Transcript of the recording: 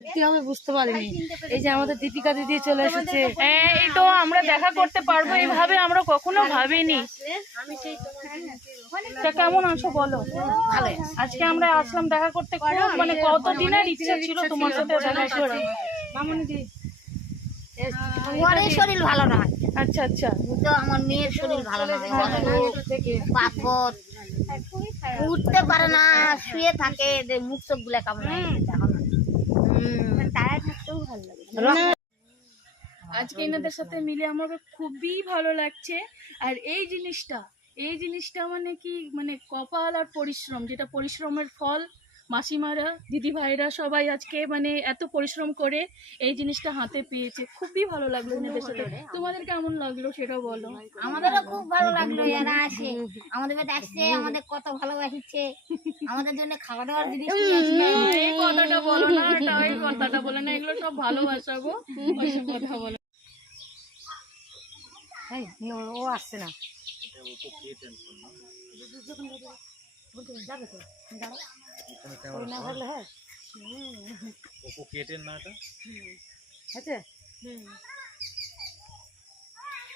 কি হবে বুঝতে পারিনি। এই যে আমাদের দীপিকা দিদি চলে এসেছে। এই তো আমরা দেখা করতে পারবো এইভাবে আমরা কখনো ভাবিনি। তা কেমন আছো বলো? ভালো। আজকে আমরা আসলাম দেখা করতে, খুব মানে কতদিনের ইচ্ছা ছিল তোমার সাথে দেখা করে। মামনি দি ঘরের শরীর ভালো নয়, আচ্ছা আচ্ছা, তো আমার মেয়ের শরীর ভালো নয়, পাথর উঠতে পারে না, শুয়ে থাকে, মুখ চোখ গুলা কেমন তারা থাকতেও ভালো লাগে। আজকে এনাদের সাথে মিলে আমার খুবই ভালো লাগছে। আর এই জিনিসটা মানে কি, মানে কপাল আর পরিশ্রম, যেটা পরিশ্রমের ফল। মাসিমারা, দিদি ভাইরা সবাই আজকে মানে এত পরিশ্রম করে এই জিনিসটা হাতে পেয়েছে, খুবই ভালো লাগলো এনাদের সাথে। তোমাদের কেমন লাগলো সেটা বলো। আমাদেরও খুব ভালো লাগলো, এরা আসে আমাদের বাড়িতে, আসছে আমাদের কত ভালোবাসছে, আমাদের জন্য খাওয়া দাওয়ার জিনিস নিয়ে আসবে। এই কথাটা বলো না, এই কথাটা বলে না, এগুলো সব ভালোবাসা গো, ওইসব কথা বলো। ও আসছে না। যাবে তো না ভাবলে হ্যাঁ। কেটেন না এটা আছে